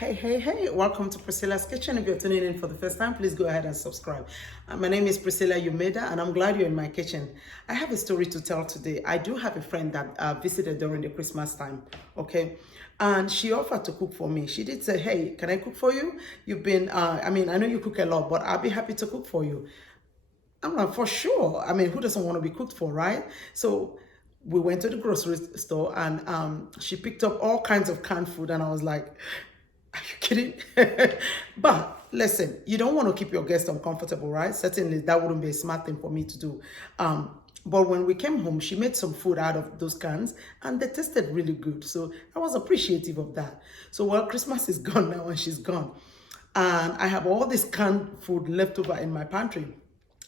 Hey, welcome to Priscilla's Kitchen. If you're tuning in for the first time, please go ahead and subscribe. My name is Priscilla Umeda, and I'm glad you're in my kitchen. I have a story to tell today. I do have a friend that visited during the Christmas time, okay? And she offered to cook for me. She did say, hey, can I cook for you? You've been, I know you cook a lot, but I'll be happy to cook for you. I'm like, for sure. I mean, who doesn't want to be cooked for, right? So we went to the grocery store and she picked up all kinds of canned food. And I was like, are you kidding? But listen, you don't want to keep your guests uncomfortable, right? Certainly, that wouldn't be a smart thing for me to do. But when we came home, she made some food out of those cans and they tasted really good. So I was appreciative of that. So, well, Christmas is gone now and she's gone. And I have all this canned food left over in my pantry.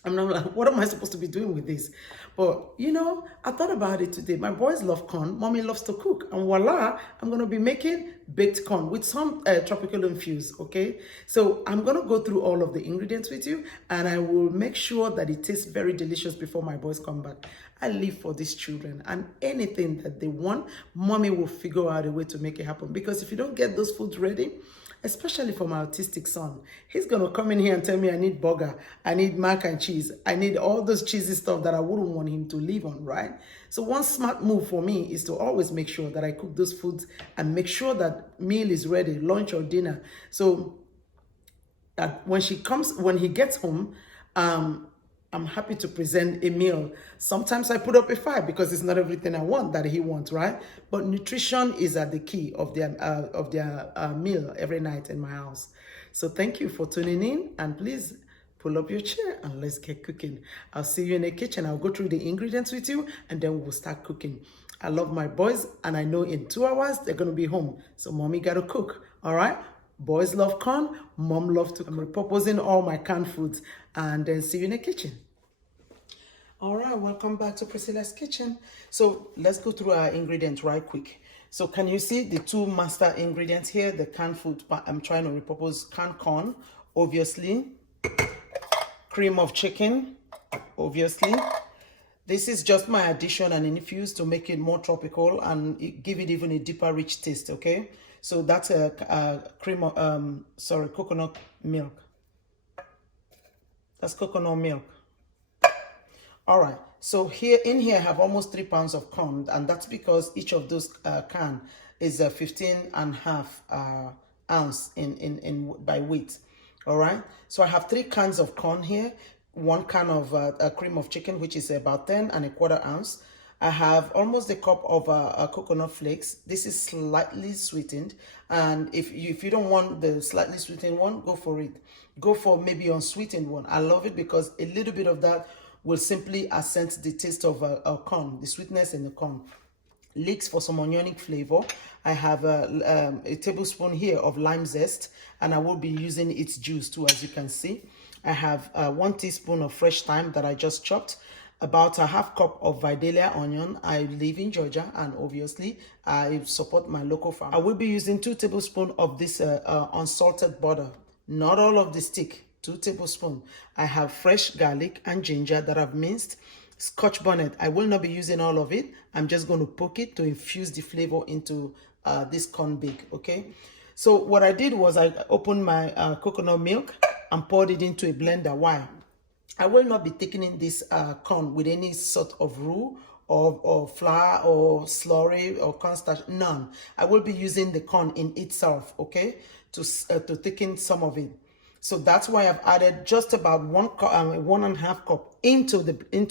I'm not like, what am I supposed to be doing with this? But I thought about it today. My boys love corn. Mommy loves to cook. And voila, I'm going to be making baked corn with some tropical infuse, okay? So I'm going to go through all of the ingredients with you and I will make sure that it tastes very delicious before my boys come back. I live for these children and anything that they want, mommy will figure out a way to make it happen. Because if you don't get those foods ready, especially for my autistic son, he's gonna come in here and tell me I need burger, I need mac and cheese, I need all those cheesy stuff that I wouldn't want him to live on, right? So one smart move for me is to always make sure that I cook those foods and make sure that meal is ready, lunch or dinner. So that when he gets home, I'm happy to present a meal. Sometimes I put up a fight because it's not everything I want that he wants, right? But nutrition is at the key of their meal every night in my house. So thank you for tuning in and please pull up your chair and let's get cooking. I'll see you in the kitchen. I'll go through the ingredients with you and then we'll start cooking. I love my boys and I know in 2 hours they're going to be home. So mommy got to cook, all right? Boys love corn, mom loves to cook. I'm repurposing all my canned foods and then see you in the kitchen. All right, welcome back to Priscilla's Kitchen. So let's go through our ingredients right quick. So can you see the two master ingredients here? The canned food, I'm trying to repurpose canned corn, obviously. Cream of chicken, obviously. This is just my addition and infuse to make it more tropical and give it even a deeper rich taste, okay? So that's a cream of, coconut milk. That's coconut milk. All right, so in here I have almost 3 pounds of corn, and that's because each of those can is 15.5 ounce in by weight. All right, so I have 3 cans of corn here, 1 can of cream of chicken, which is about 10.25 ounce. I have almost a cup of coconut flakes. This is slightly sweetened, and if you don't want the slightly sweetened one, go for it. Go for maybe unsweetened one. I love it because a little bit of that will simply accent the taste of corn, the sweetness in the corn. Leeks for some onionic flavor. I have a tablespoon here of lime zest, and I will be using its juice too, as you can see. I have 1 teaspoon of fresh thyme that I just chopped, about a half cup of Vidalia onion. I live in Georgia and obviously I support my local farm. I will be using 2 tablespoons of this unsalted butter, not all of the stick. 2 tablespoons. I have fresh garlic and ginger that I've minced. Scotch bonnet, I will not be using all of it. I'm just going to poke it to infuse the flavor into this corn bake, okay? So what I did was I opened my coconut milk and poured it into a blender. Why? I will not be thickening this corn with any sort of roux or flour or slurry or cornstarch, none. I will be using the corn in itself, okay, to thicken some of it. So that's why I've added just about 1.5 cup into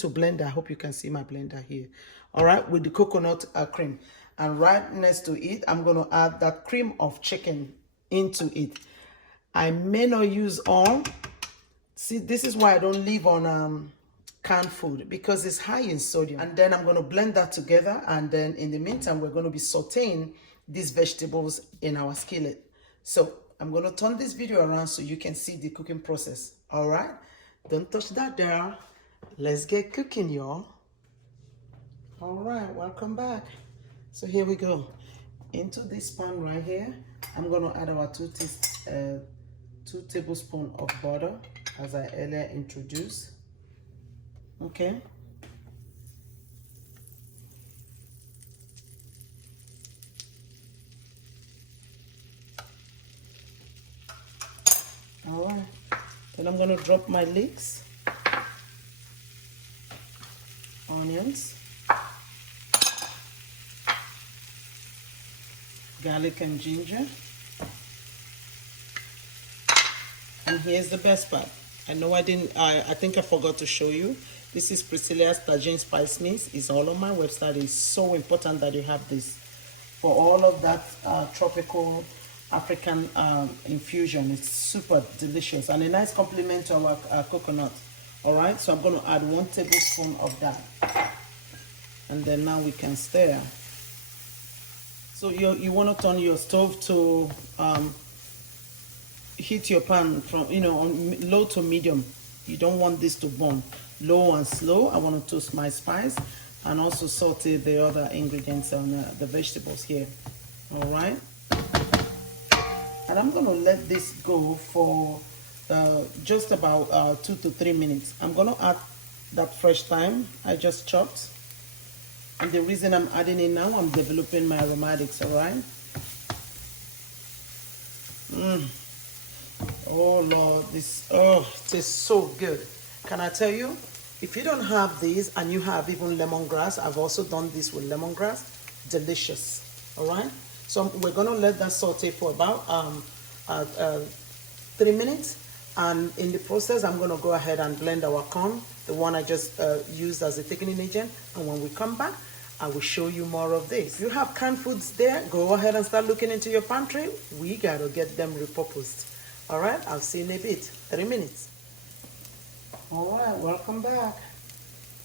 blender. I hope you can see my blender here. All right, with the coconut cream. And right next to it, I'm going to add that cream of chicken into it. I may not use all. See, this is why I don't live on canned food, because it's high in sodium. And then I'm going to blend that together. And then in the meantime, we're going to be sauteing these vegetables in our skillet. So I'm going to turn this video around so you can see the cooking process. All right, don't touch that there. Let's get cooking, y'all. All right, welcome back. So here we go. Into this pan right here, I'm going to add our 2 tablespoons of butter, as I earlier introduced. Okay. All right. Then I'm gonna drop my leeks, onions, garlic and ginger. And here's the best part. I know I think I forgot to show you. This is Priscilla's Tajin Spice Mix. It's all on my website. It's so important that you have this for all of that tropical African infusion. It's super delicious and a nice complement to our coconut. All right, so I'm going to add 1 tablespoon of that. And then now we can stir. So you want to turn your stove to heat your pan from, on low to medium. You don't want this to burn. Low and slow. I want to toast my spice and also saute the other ingredients on the vegetables here. All right. And I'm going to let this go for just about 2 to 3 minutes. I'm going to add that fresh thyme I just chopped. And the reason I'm adding it now, I'm developing my aromatics, all right? Oh, Lord, it tastes so good. Can I tell you? If you don't have these and you have even lemongrass, I've also done this with lemongrass. Delicious, all right? So we're going to let that saute for about 3 minutes. And in the process, I'm going to go ahead and blend our corn, the one I just used as a thickening agent. And when we come back, I will show you more of this. If you have canned foods there, go ahead and start looking into your pantry. We got to get them repurposed. All right, I'll see you in a bit. 3 minutes. All right, welcome back.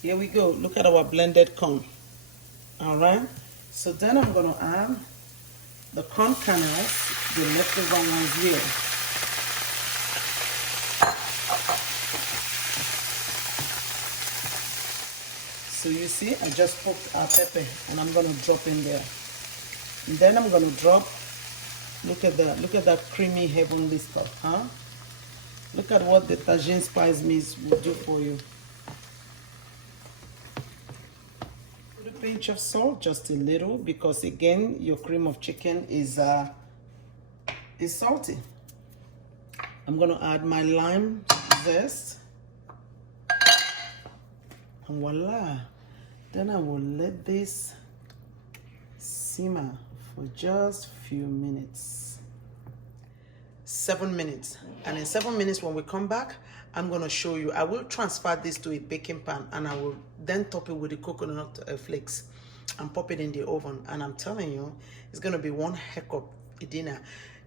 Here we go. Look at our blended corn. All right, so then I'm going to add the corn kernels, the leftover ones here. So you see, I just poked our pepper and I'm going to drop in there. And then I'm going to drop, look at that creamy heavenly stuff, huh? Look at what the Tajin Spice Mix will do for you. Put a pinch of salt, just a little, because again, your cream of chicken is salty. I'm going to add my lime zest. And voila. Then I will let this simmer for just a few minutes. 7 minutes. And in 7 minutes when we come back, I'm going to show you. I will transfer this to a baking pan and I will then top it with the coconut flakes and pop it in the oven. And I'm telling you, it's going to be one heck of a dinner.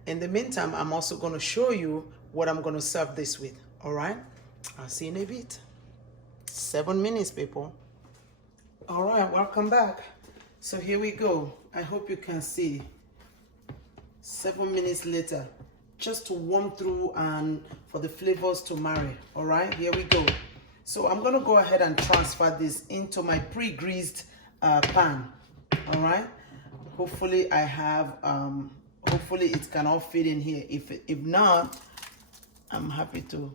In the meantime, I'm also going to show you what I'm going to serve this with. All right? I'll see you in a bit. 7 minutes, people. All right, welcome back. So here we go. I hope you can see. 7 minutes later, just to warm through and for the flavors to marry. All right, here we go. So I'm gonna go ahead and transfer this into my pre-greased pan. All right. Hopefully I have. Hopefully it can all fit in here. If not, I'm happy to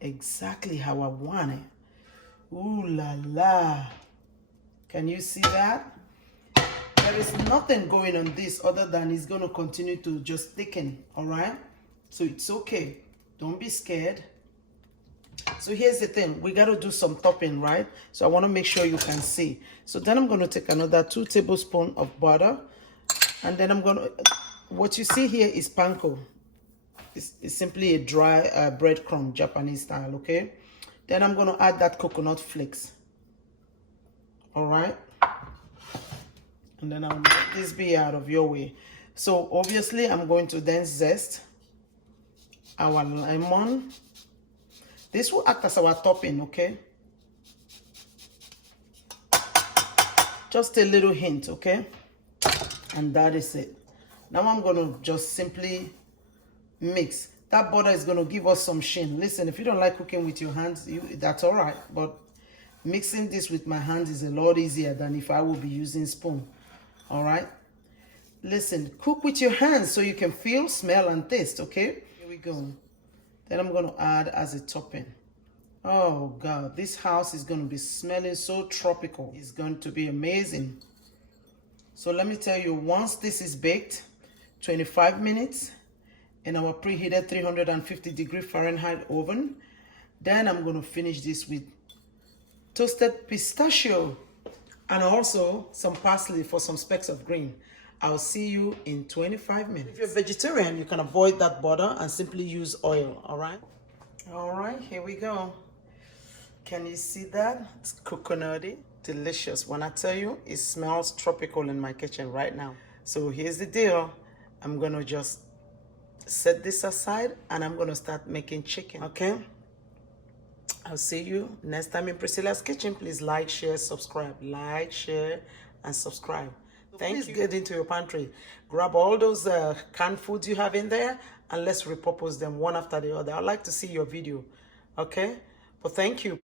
exactly how I want it. Ooh la la. Can you see that? There is nothing going on this other than it's going to continue to just thicken, all right? So it's okay. Don't be scared. So here's the thing. We got to do some topping, right? So I want to make sure you can see. So then I'm going to take another 2 tablespoons of butter. And then I'm going to... What you see here is panko. It's simply a dry breadcrumb, Japanese style, okay? Then I'm going to add that coconut flakes. All right. And then I'll let this be out of your way. So obviously I'm going to then zest our lemon. This will act as our topping, okay? Just a little hint, okay? And that is it. Now I'm going to just simply mix. That butter is going to give us some sheen. Listen, if you don't like cooking with your hands, that's all right. But mixing this with my hands is a lot easier than if I will be using spoon. All right? Listen, cook with your hands so you can feel, smell, and taste, okay? Here we go. Then I'm going to add as a topping. Oh, God. This house is going to be smelling so tropical. It's going to be amazing. So let me tell you, once this is baked, 25 minutes, in our preheated 350-degree Fahrenheit oven. Then I'm going to finish this with toasted pistachio and also some parsley for some specks of green. I'll see you in 25 minutes. If you're vegetarian, you can avoid that butter and simply use oil, all right? All right, here we go. Can you see that? It's coconutty, delicious. When I tell you, it smells tropical in my kitchen right now. So here's the deal. I'm gonna just set this aside and I'm gonna start making chicken, okay? I'll see you next time in Priscilla's Kitchen. Please like, share, subscribe. Like, share, and subscribe. Thank you. Get into your pantry. Grab all those canned foods you have in there and let's repurpose them one after the other. I'd like to see your video, okay? But thank you.